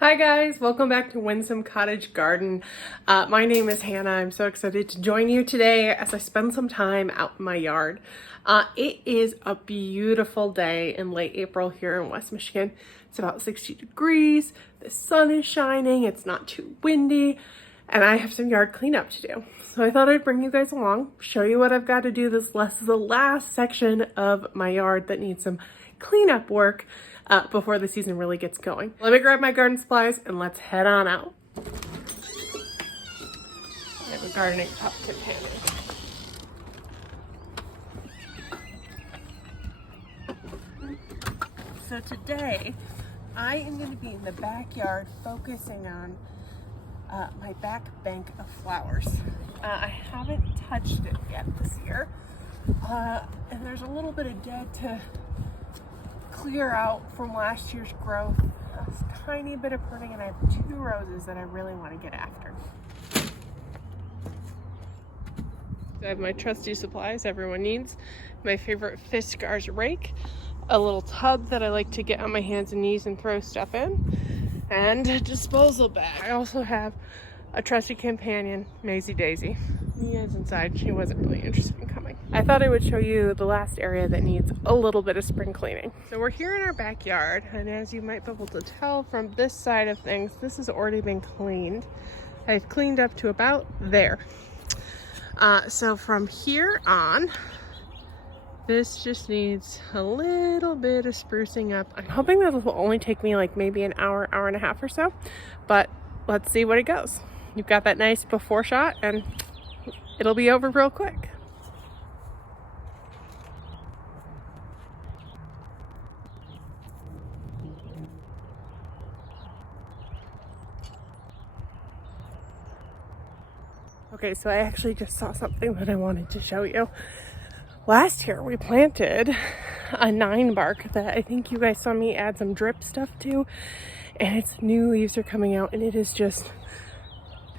Hi guys, welcome back to Winsome Cottage Garden. My name is Hannah. I'm so excited to join you today as I spend some time out in my yard. It is a beautiful day in late April here in West Michigan. It's about 60 degrees, the sun is shining, it's not too windy, and I have some yard cleanup to do. So I thought I'd bring you guys along, show you what I've got to do. This is the last section of my yard that needs some cleanup work before the season really gets going. Let me grab my garden supplies and let's head on out. I have a gardening top companion. So today I am going to be in the backyard focusing on my back bank of flowers. I haven't touched it yet this year, and there's a little bit of dead to clear out from last year's growth, a tiny bit of pruning, and I have 2 roses that I really want to get after. I have my trusty supplies everyone needs, my favorite Fiskars rake, a little tub that I like to get on my hands and knees and throw stuff in, and a disposal bag. I also have a trusty companion, Maisie Daisy. Mia's inside, she wasn't really interested in coming. I thought I would show you the last area that needs a little bit of spring cleaning. So we're here in our backyard, and as you might be able to tell from this side of things, this has already been cleaned. I've cleaned up to about there. So from here on, this just needs a little bit of sprucing up. I'm hoping that this will only take me like maybe an hour, hour and a half or so, but let's see what it goes. You've got that nice before shot and it'll be over real quick. Okay, so I actually just saw something that I wanted to show you. Last year we planted a Ninebark that I think you guys saw me add some drip stuff to, and its new leaves are coming out and it is just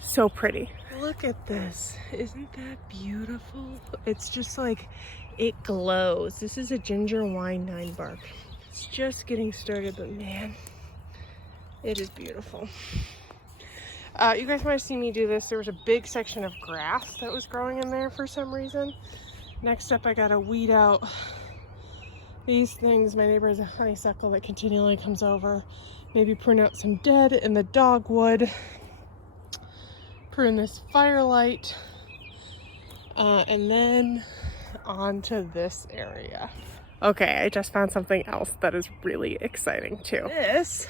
so pretty. Look at this. Isn't that beautiful? It's just like, it glows. This is a ginger wine Ninebark. It's just getting started, but man, it is beautiful. You guys might have seen me do this. There was a big section of grass that was growing in there for some reason. Next up, I gotta weed out these things. My neighbor has a honeysuckle that continually comes over. Maybe prune out some dead in the dogwood. Prune this firelight. And then onto this area. Okay, I just found something else that is really exciting too. This,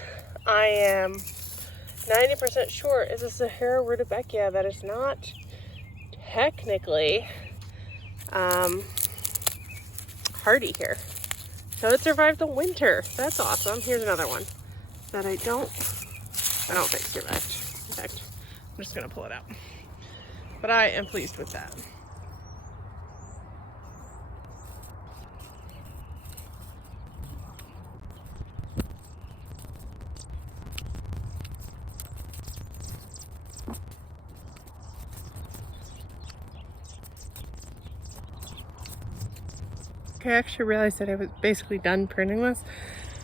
I am 90% sure is a ahara rutabaga that is not technically hardy here. So it survived the winter. That's awesome. Here's another one that I don't think survived. In fact, I'm just gonna pull it out. But I am pleased with that. Okay, I actually realized that I was basically done pruning this,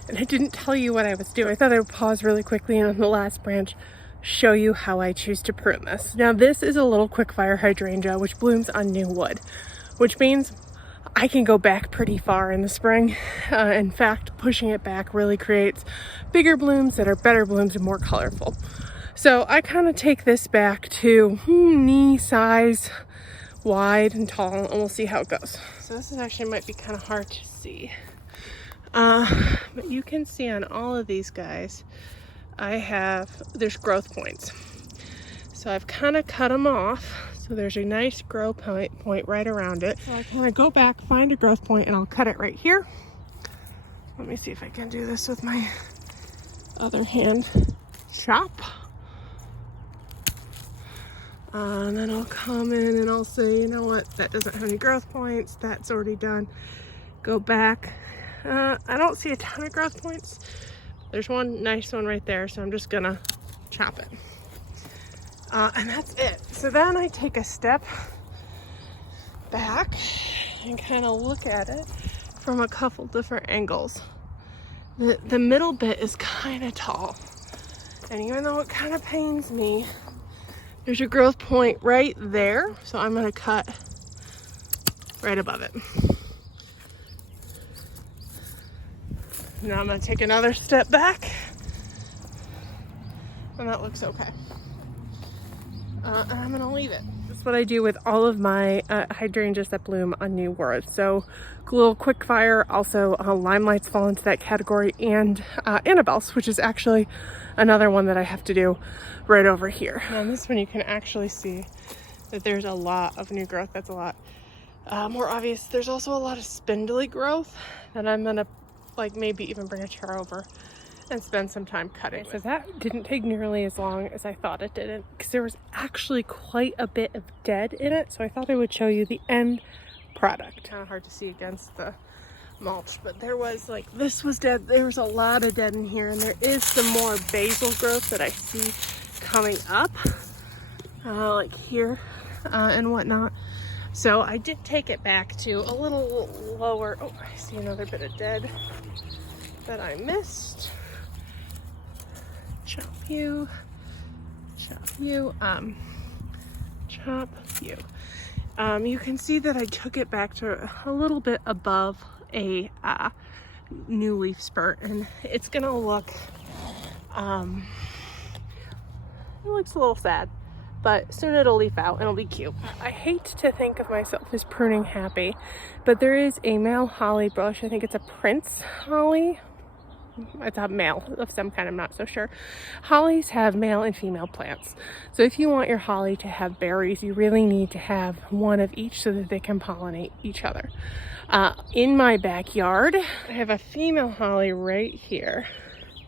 and I didn't tell you what I was doing. I thought I would pause really quickly and on the last branch show you how I choose to prune this. Now this is a little quickfire hydrangea which blooms on new wood, which means I can go back pretty far in the spring. In fact, pushing it back really creates bigger blooms that are better blooms and more colorful. So I kind of take this back to knee size, wide and tall, and we'll see how it goes. So this is actually might be kind of hard to see. But you can see on all of these guys, there's growth points. So I've kind of cut them off. So there's a nice growth point right around it. So I kind of go back, find a growth point, and I'll cut it right here. Let me see if I can do this with my other hand. Chop. And then I'll come in and I'll say, you know what, that doesn't have any growth points. That's already done. Go back. I don't see a ton of growth points. There's one nice one right there, so I'm just gonna chop it. And that's it. So then I take a step back and kind of look at it from a couple different angles. The middle bit is kind of tall. And even though it kind of pains me, there's a growth point right there. So I'm gonna cut right above it. Now I'm gonna take another step back, and that looks okay. And I'm gonna leave it. That's what I do with all of my hydrangeas that bloom on new growth. So little quick fire, also limelights fall into that category, and Annabelle's, which is actually another one that I have to do right over here. Now on this one you can actually see that there's a lot of new growth. That's a lot more obvious. There's also a lot of spindly growth that I'm gonna like maybe even bring a chair over and spend some time cutting. Okay, so that didn't take nearly as long as I thought it didn't, because there was actually quite a bit of dead in it. So I thought I would show you the end product. Kind of hard to see against the mulch, but there was like, this was dead. There was a lot of dead in here, and there is some more basil growth that I see coming up, like here and whatnot. So I did take it back to a little lower. Oh, I see another bit of dead that I missed. Chop you, chop you, chop you. You can see that I took it back to a little bit above a new leaf spurt, and it's gonna look, it looks a little sad, but soon it'll leaf out and it'll be cute. I hate to think of myself as pruning happy, but there is a male holly bush. I think it's a prince holly. It's a male of some kind, I'm not so sure. Hollies have male and female plants. So if you want your holly to have berries, you really need to have one of each so that they can pollinate each other. In my backyard, I have a female holly right here.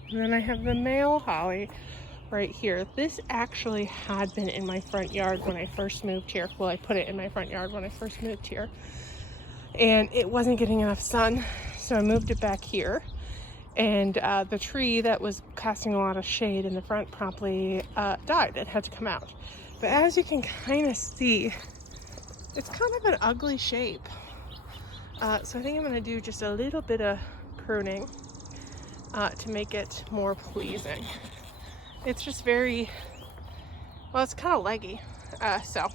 And then I have the male holly right here. This actually had been in my front yard when I first moved here. Well, I put it in my front yard when I first moved here. And it wasn't getting enough sun, so I moved it back here. And the tree that was casting a lot of shade in the front promptly died. It had to come out. But as you can kind of see, it's kind of an ugly shape. So I think I'm going to do just a little bit of pruning to make it more pleasing. It's just very, well, it's kind of leggy. So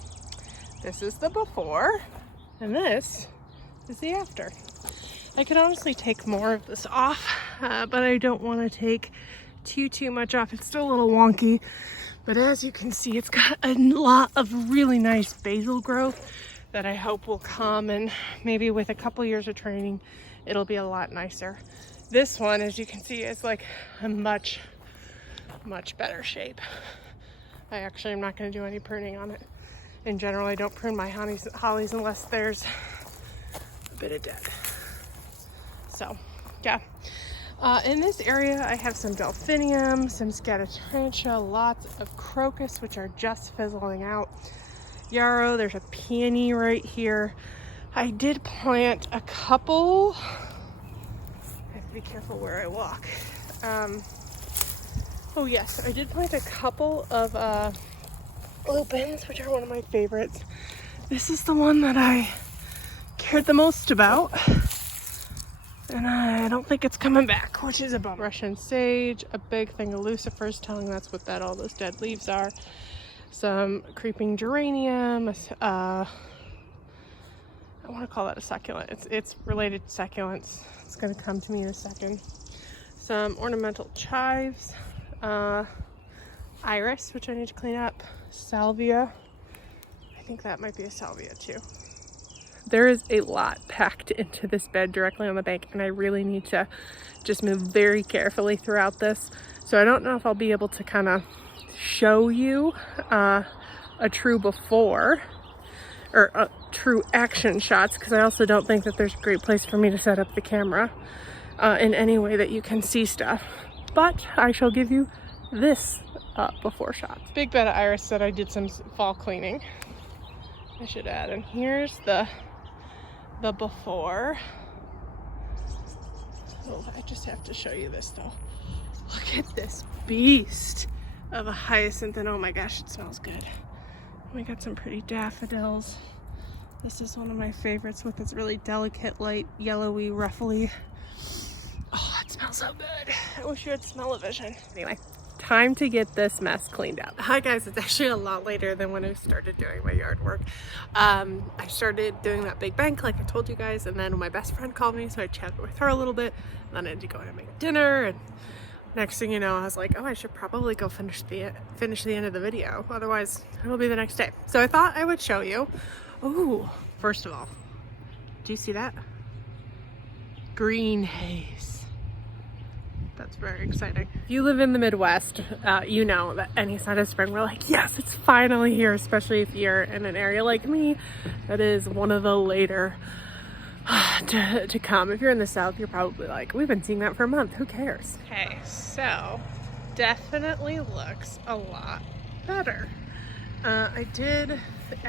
this is the before, and this is the after. I could honestly take more of this off, but I don't want to take too much off. It's still a little wonky, but as you can see, it's got a lot of really nice basil growth that I hope will come, and maybe with a couple years of training, it'll be a lot nicer. This one, as you can see, is like a much better shape. I actually am not going to do any pruning on it. In general, I don't prune my hollies unless there's a bit of dead. So, yeah. In this area, I have some delphinium, some scattertarantula, lots of crocus, which are just fizzling out. Yarrow, there's a peony right here. I did plant a couple. I have to be careful where I walk. Oh yes, I did plant a couple of lupins, which are one of my favorites. This is the one that I cared the most about. And I don't think it's coming back, which is a bummer. Russian sage, a big thing of lucifer's tongue. That's what all those dead leaves are. Some creeping geranium. I want to call that a succulent. It's related to succulents. It's going to come to me in a second. Some ornamental chives. Iris, which I need to clean up. Salvia. I think that might be a salvia too. There is a lot packed into this bed directly on the bank, and I really need to just move very carefully throughout this. So I don't know if I'll be able to kind of show you a true before or true action shots, because I also don't think that there's a great place for me to set up the camera in any way that you can see stuff. But I shall give you this before shot. Big bed of iris that I did some fall cleaning, I should add. And here's the before. Oh, I just have to show you this though. Look at this beast of a hyacinth, and oh my gosh, it smells good. We got some pretty daffodils. This is one of my favorites with its really delicate, light, yellowy, ruffly. Oh, it smells so good. I wish you had smell-o-vision. Anyway, time to get this mess cleaned up. Hi guys, it's actually a lot later than when I started doing my yard work. I started doing that big bank like I told you guys, and then my best friend called me, so I chatted with her a little bit, and then I had to go and make dinner, and next thing you know, I was like, oh, I should probably go finish the end of the video, otherwise it'll be the next day. So I thought I would show you. Ooh, first of all, do you see that? Green haze. That's very exciting. If you live in the Midwest, you know that any sign of spring, we're like, yes, it's finally here, especially if you're in an area like me that is one of the later to come. If you're in the South, you're probably like, we've been seeing that for a month, who cares? Okay, so definitely looks a lot better. I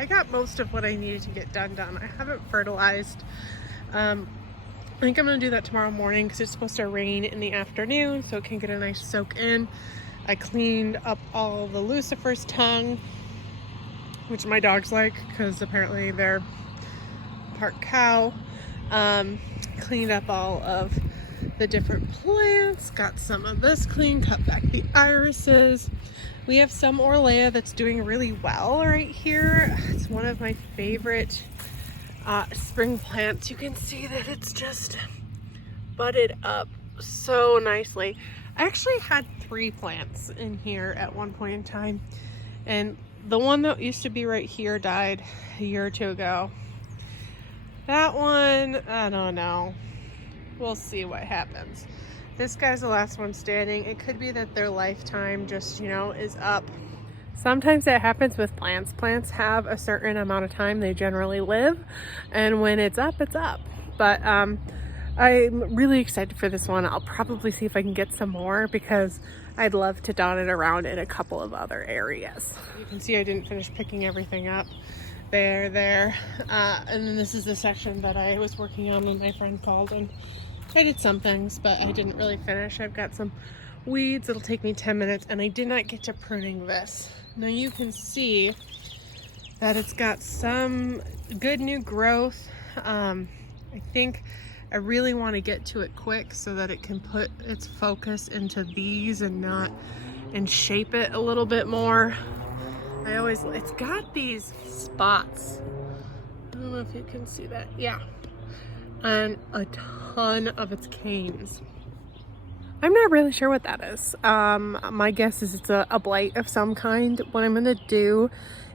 got most of what I needed to get done. I haven't fertilized. I think I'm gonna do that tomorrow morning because it's supposed to rain in the afternoon, so it can get a nice soak in. I cleaned up all the lucifer's tongue, which my dogs like because apparently they're part cow. Cleaned up all of the different plants, got some of this clean, cut back the irises. We have some Orlea that's doing really well right here. It's one of my favorite spring plants. You can see that it's just budded up so nicely. I actually had 3 plants in here at one point in time, and the one that used to be right here died a year or 2 ago. That one, I don't know. We'll see what happens. This guy's the last one standing. It could be that their lifetime just, you know, is up. Sometimes that happens with plants. Plants have a certain amount of time they generally live, and when it's up, it's up. But I'm really excited for this one. I'll probably see if I can get some more because I'd love to dot it around in a couple of other areas. You can see I didn't finish picking everything up. There. And then this is the section that I was working on when my friend called, and I did some things, but I didn't really finish. I've got some weeds. It'll take me 10 minutes, and I did not get to pruning this. Now you can see that it's got some good new growth. I think I really want to get to it quick so that it can put its focus into these and shape it a little bit more. It's got these spots. I don't know if you can see that. Yeah. And a ton of its canes. I'm not really sure what that is. My guess is it's a blight of some kind. What I'm gonna do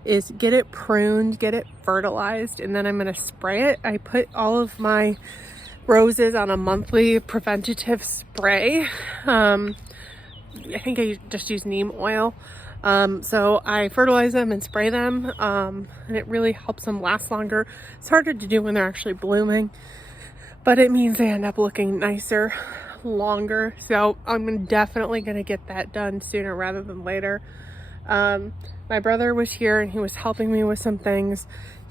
is get it pruned, get it fertilized, and then I'm gonna spray it. I put all of my roses on a monthly preventative spray. I think I just use neem oil. So I fertilize them and spray them, and it really helps them last longer. It's harder to do when they're actually blooming, but it means they end up looking nicer longer. So I'm definitely going to get that done sooner rather than later. My brother was here and he was helping me with some things.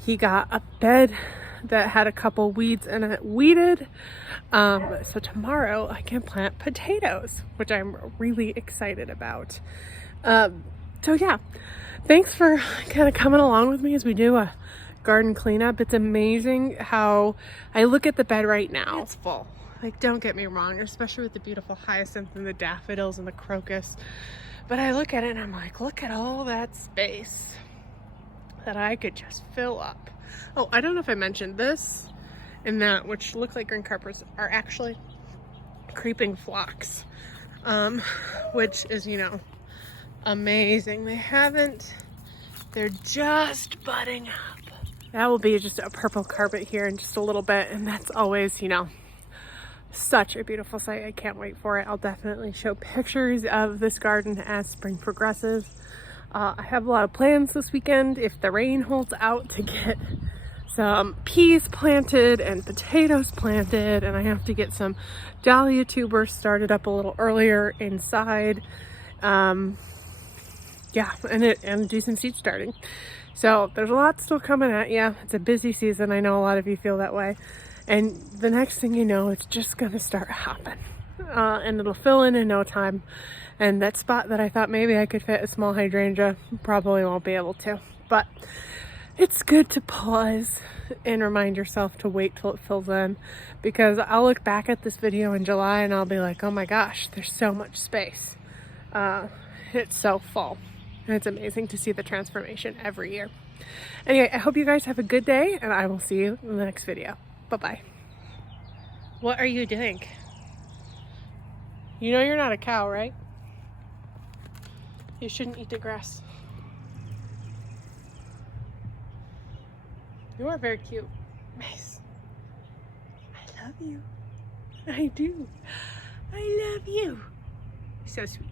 He got a bed that had a couple weeds in it weeded. So tomorrow I can plant potatoes, which I'm really excited about. So yeah, thanks for kind of coming along with me as we do a garden cleanup. It's amazing how I look at the bed right now. It's full. Like, don't get me wrong, especially with the beautiful hyacinth and the daffodils and the crocus. But I look at it and I'm like, look at all that space that I could just fill up. Oh, I don't know if I mentioned this and that, which look like green carpets, are actually creeping phlox, which is, you know, amazing. They're just budding up. That will be just a purple carpet here in just a little bit, and that's always, you know, such a beautiful sight. I can't wait for it. I'll definitely show pictures of this garden as spring progresses. I have a lot of plans this weekend, if the rain holds out, to get some peas planted and potatoes planted, and I have to get some dahlia tubers started up a little earlier inside. Yeah, and do some seed starting. So there's a lot still coming at you. It's a busy season. I know a lot of you feel that way. And the next thing you know, it's just gonna start happening. And it'll fill in no time. And that spot that I thought maybe I could fit a small hydrangea, probably won't be able to. But it's good to pause and remind yourself to wait till it fills in, because I'll look back at this video in July and I'll be like, oh my gosh, there's so much space. it's so full. And it's amazing to see the transformation every year. Anyway, I hope you guys have a good day, and I will see you in the next video. Bye-bye. What are you doing? You know you're not a cow, right? You shouldn't eat the grass. You are very cute. Nice. I love you. I do. I love you. So sweet.